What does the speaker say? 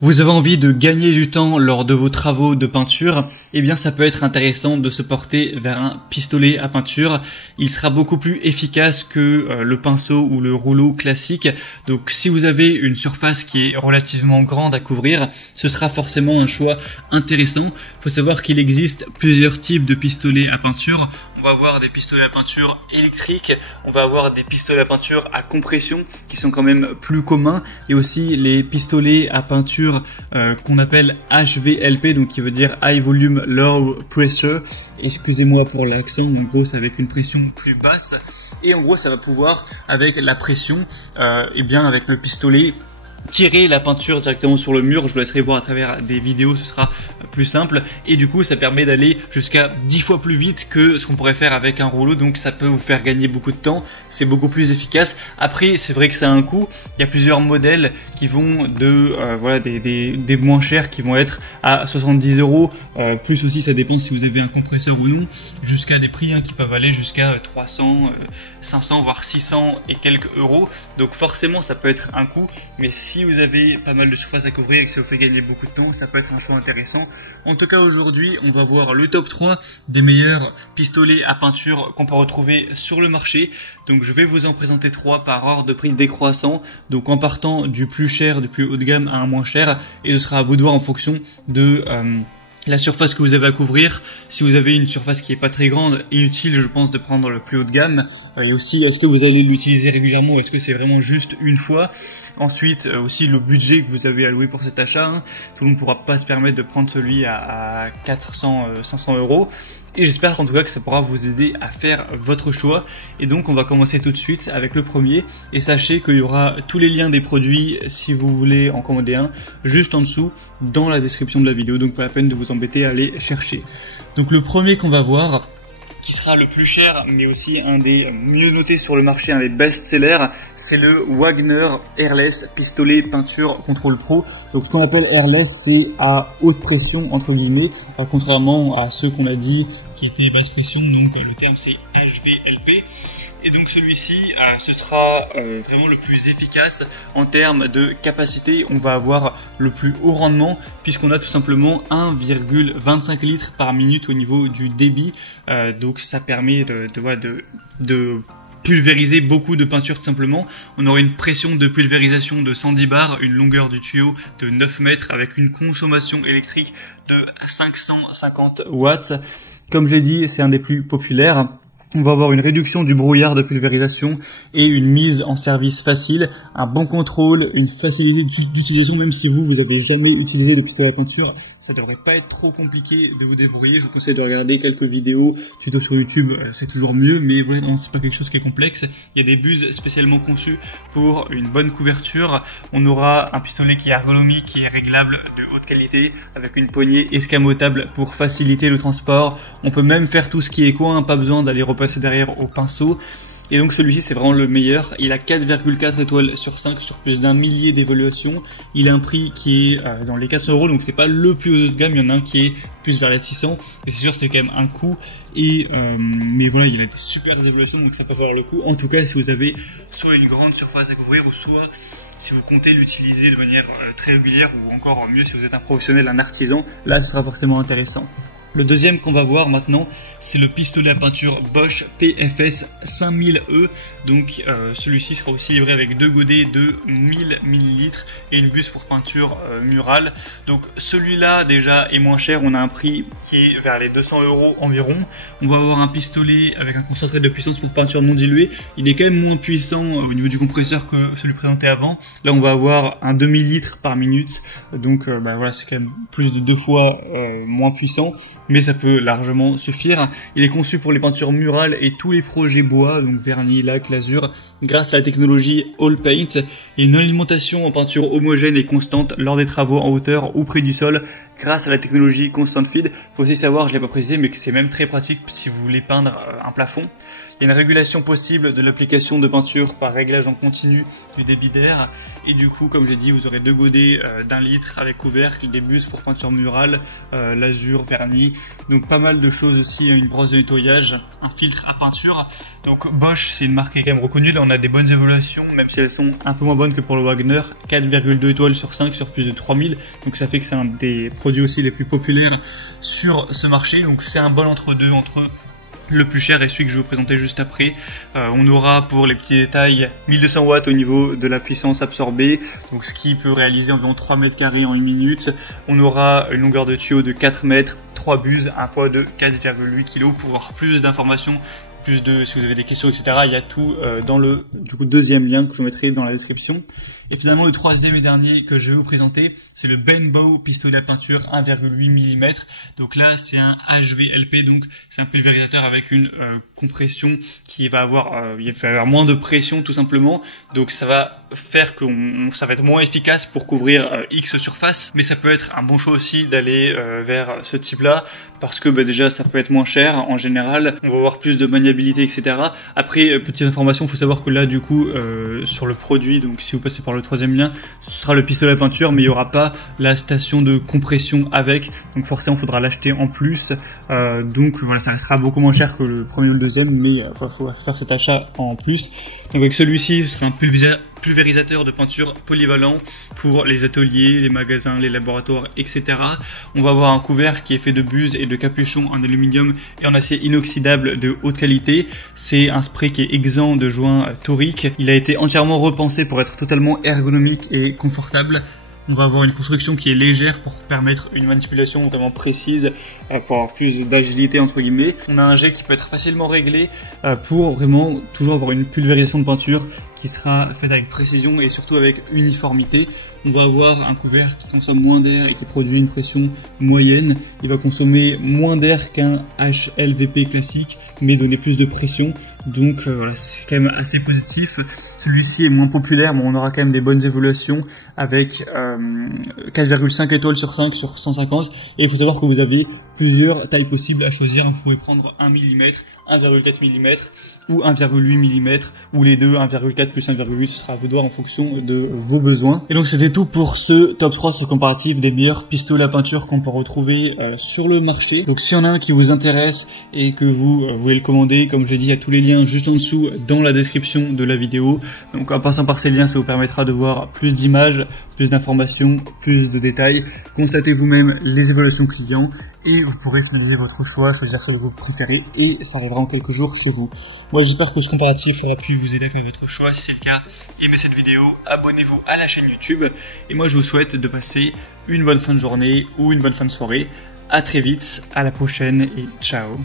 Vous avez envie de gagner du temps lors de vos travaux de peinture, eh bien ça peut être intéressant de se porter vers un pistolet à peinture. Il sera beaucoup plus efficace que le pinceau ou le rouleau classique. Donc si vous avez une surface qui est relativement grande à couvrir, ce sera forcément un choix intéressant. Il faut savoir qu'il existe plusieurs types de pistolets à peinture. On va avoir des pistolets à peinture électriques, on va avoir des pistolets à peinture à compression qui sont quand même plus communs, et aussi les pistolets à peinture qu'on appelle HVLP, donc qui veut dire High Volume Low Pressure. Excusez-moi pour l'accent, en gros c'est avec une pression plus basse, et en gros ça va pouvoir avec la pression, et bien avec le pistolet, tirer la peinture directement sur le mur. Je vous laisserai voir à travers des vidéos, ce sera plus simple, et du coup ça permet d'aller jusqu'à 10 fois plus vite que ce qu'on pourrait faire avec un rouleau, donc ça peut vous faire gagner beaucoup de temps, c'est beaucoup plus efficace. Après c'est vrai que ça a un coût, il y a plusieurs modèles qui vont de voilà des moins chers qui vont être à 70 €, plus aussi ça dépend si vous avez un compresseur ou non, jusqu'à des prix qui peuvent aller jusqu'à 300, 500 voire 600 et quelques euros, donc forcément ça peut être un coût, mais si vous avez pas mal de surface à couvrir et que ça vous fait gagner beaucoup de temps, ça peut être un choix intéressant. En tout cas aujourd'hui on va voir le top 3 des meilleurs pistolets à peinture qu'on peut retrouver sur le marché. Donc je vais vous en présenter 3 par ordre de prix décroissant, donc en partant du plus cher, du plus haut de gamme à un moins cher, et ce sera à vous de voir en fonction de la surface que vous avez à couvrir. Si vous avez une surface qui est pas très grande, inutile je pense de prendre le plus haut de gamme, et aussi est-ce que vous allez l'utiliser régulièrement ou est-ce que c'est vraiment juste une fois. Ensuite aussi le budget que vous avez alloué pour cet achat, tout le monde ne pourra pas se permettre de prendre celui à 400, 500 €. Et j'espère en tout cas que ça pourra vous aider à faire votre choix. Et donc on va commencer tout de suite avec le premier. Et sachez qu'il y aura tous les liens des produits si vous voulez en commander un juste en dessous dans la description de la vidéo. Donc pas la peine de vous embêter à aller chercher. Donc le premier qu'on va voir, qui sera le plus cher mais aussi un des mieux notés sur le marché, un des best-sellers, c'est le Wagner Airless pistolet peinture contrôle pro. Donc ce qu'on appelle airless, c'est à haute pression entre guillemets, contrairement à ceux qu'on a dit qui étaient basse pression, donc le terme c'est HVLP. Et donc celui-ci, ce sera vraiment le plus efficace en termes de capacité. On va avoir le plus haut rendement puisqu'on a tout simplement 1,25 litres par minute au niveau du débit. Donc ça permet de pulvériser beaucoup de peinture tout simplement. On aura une pression de pulvérisation de 110 bars, une longueur du tuyau de 9 mètres avec une consommation électrique de 550 watts. Comme je l'ai dit, c'est un des plus populaires. On va avoir une réduction du brouillard de pulvérisation et une mise en service facile, un bon contrôle, une facilité d'utilisation. Même si vous avez jamais utilisé de pistolet à peinture, ça devrait pas être trop compliqué de vous débrouiller. Je vous conseille de regarder quelques vidéos, tutos sur YouTube, c'est toujours mieux, mais vraiment c'est pas quelque chose qui est complexe. Il y a des buses spécialement conçues pour une bonne couverture. On aura un pistolet qui est ergonomique, qui est réglable, de haute qualité, avec une poignée escamotable pour faciliter le transport. On peut même faire tout ce qui est coin, pas besoin d'aller repasser derrière au pinceau. Et donc celui-ci c'est vraiment le meilleur. Il a 4,4 étoiles sur 5 sur plus d'un millier d'évaluations. Il a un prix qui est dans les 400 €, donc c'est pas le plus haut de gamme. Il y en a un qui est plus vers les 600, et c'est sûr c'est quand même un coût. Et mais voilà, il a des super évaluations, donc ça peut valoir le coup. En tout cas si vous avez soit une grande surface à couvrir, ou soit si vous comptez l'utiliser de manière très régulière, ou encore mieux si vous êtes un professionnel, un artisan, là ce sera forcément intéressant. Le deuxième qu'on va voir maintenant, c'est le pistolet à peinture Bosch PFS 5000E. Donc celui-ci sera aussi livré avec 2 godets de 1000 ml et une buse pour peinture murale. Donc celui-là déjà est moins cher, on a un prix qui est vers les 200 € environ. On va avoir un pistolet avec un concentré de puissance pour peinture non diluée. Il est quand même moins puissant au niveau du compresseur que celui présenté avant. Là on va avoir un demi-litre par minute, donc voilà, c'est quand même plus de 2 fois moins puissant, mais ça peut largement suffire. Il est conçu pour les peintures murales et tous les projets bois, donc vernis, lac, lasure, grâce à la technologie All Paint, et une alimentation en peinture homogène et constante lors des travaux en hauteur ou près du sol, grâce à la technologie Constant Feed. Faut aussi savoir, je l'ai pas précisé, mais que c'est même très pratique si vous voulez peindre un plafond. Il y a une régulation possible de l'application de peinture par réglage en continu du débit d'air. Et du coup, comme j'ai dit, vous aurez 2 godets d'1 litre avec couvercle, des buses pour peinture murale, l'azur, vernis. Donc pas mal de choses aussi, une brosse de nettoyage, un filtre à peinture. Donc Bosch, c'est une marque qui est quand même reconnue. Là, on a des bonnes évaluations, même si elles sont un peu moins bonnes que pour le Wagner. 4,2 étoiles sur 5 sur plus de 3000. Donc ça fait que c'est un des produits aussi les plus populaires sur ce marché. Donc c'est un bon entre-deux entre le plus cher et celui que je vais vous présenter juste après. On aura pour les petits détails 1200 watts au niveau de la puissance absorbée, donc ce qui peut réaliser environ 3 mètres carrés en 1 minute. On aura une longueur de tuyau de 4 mètres, 3 buses, un poids de 4,8 kg. Pour avoir plus d'informations, si vous avez des questions, etc., il y a tout dans le deuxième lien que je vous mettrai dans la description. Et finalement, le troisième et dernier que je vais vous présenter, c'est le Benbow pistolet à peinture 1,8 mm. Donc là, c'est un HVLP, donc c'est un pulvérisateur avec une compression qui va avoir, il va y avoir moins de pression tout simplement. Donc ça va faire que ça va être moins efficace pour couvrir X surface. Mais ça peut être un bon choix aussi d'aller vers ce type-là parce que déjà ça peut être moins cher en général. On va avoir plus de maniabilité, etc. Après, petite information, il faut savoir que là, du coup, sur le produit, donc si vous passez par le troisième lien, ce sera le pistolet à peinture, mais il n'y aura pas la station de compression avec, donc forcément il faudra l'acheter en plus. Donc voilà, ça restera beaucoup moins cher que le premier ou le deuxième, mais il faut faire cet achat en plus. Donc avec celui-ci, ce sera un pulvérisateur de peinture polyvalent pour les ateliers, les magasins, les laboratoires, etc. On va avoir un couvercle qui est fait de buses et de capuchons en aluminium et en acier inoxydable de haute qualité. C'est un spray qui est exempt de joints toriques. Il a été entièrement repensé pour être totalement ergonomique et confortable. On va avoir une construction qui est légère pour permettre une manipulation vraiment précise, pour avoir plus d'agilité entre guillemets. On a un jet qui peut être facilement réglé pour vraiment toujours avoir une pulvérisation de peinture qui sera faite avec précision et surtout avec uniformité. On va avoir un couvercle qui consomme moins d'air et qui produit une pression moyenne. Il va consommer moins d'air qu'un HLVP classique mais donner plus de pression. Donc voilà, c'est quand même assez positif. Celui-ci est moins populaire, mais on aura quand même des bonnes évaluations avec 4,5 étoiles sur 5 sur 150. Et il faut savoir que vous avez plusieurs tailles possibles à choisir. Vous pouvez prendre 1 mm, 1,4 mm ou 1,8 mm ou les deux, 1,4 plus 1,8, ce sera à vous de voir en fonction de vos besoins. Et donc c'était tout pour ce top 3 sur comparatif des meilleurs pistolets à peinture qu'on peut retrouver sur le marché. Donc s'il y en a un qui vous intéresse et que vous voulez le commander, comme j'ai dit, il y a tous les liens juste en dessous dans la description de la vidéo. Donc en passant par ces liens, ça vous permettra de voir plus d'images, plus d'informations, plus de détails. Constatez vous-même les évaluations clients et vous pourrez finaliser votre choix, choisir celui que vous préférez et ça arrivera en quelques jours chez vous. Moi j'espère que ce comparatif aura pu vous aider à faire votre choix. Si c'est le cas, aimez cette vidéo, abonnez-vous à la chaîne YouTube et moi je vous souhaite de passer une bonne fin de journée ou une bonne fin de soirée. À très vite, à la prochaine et ciao.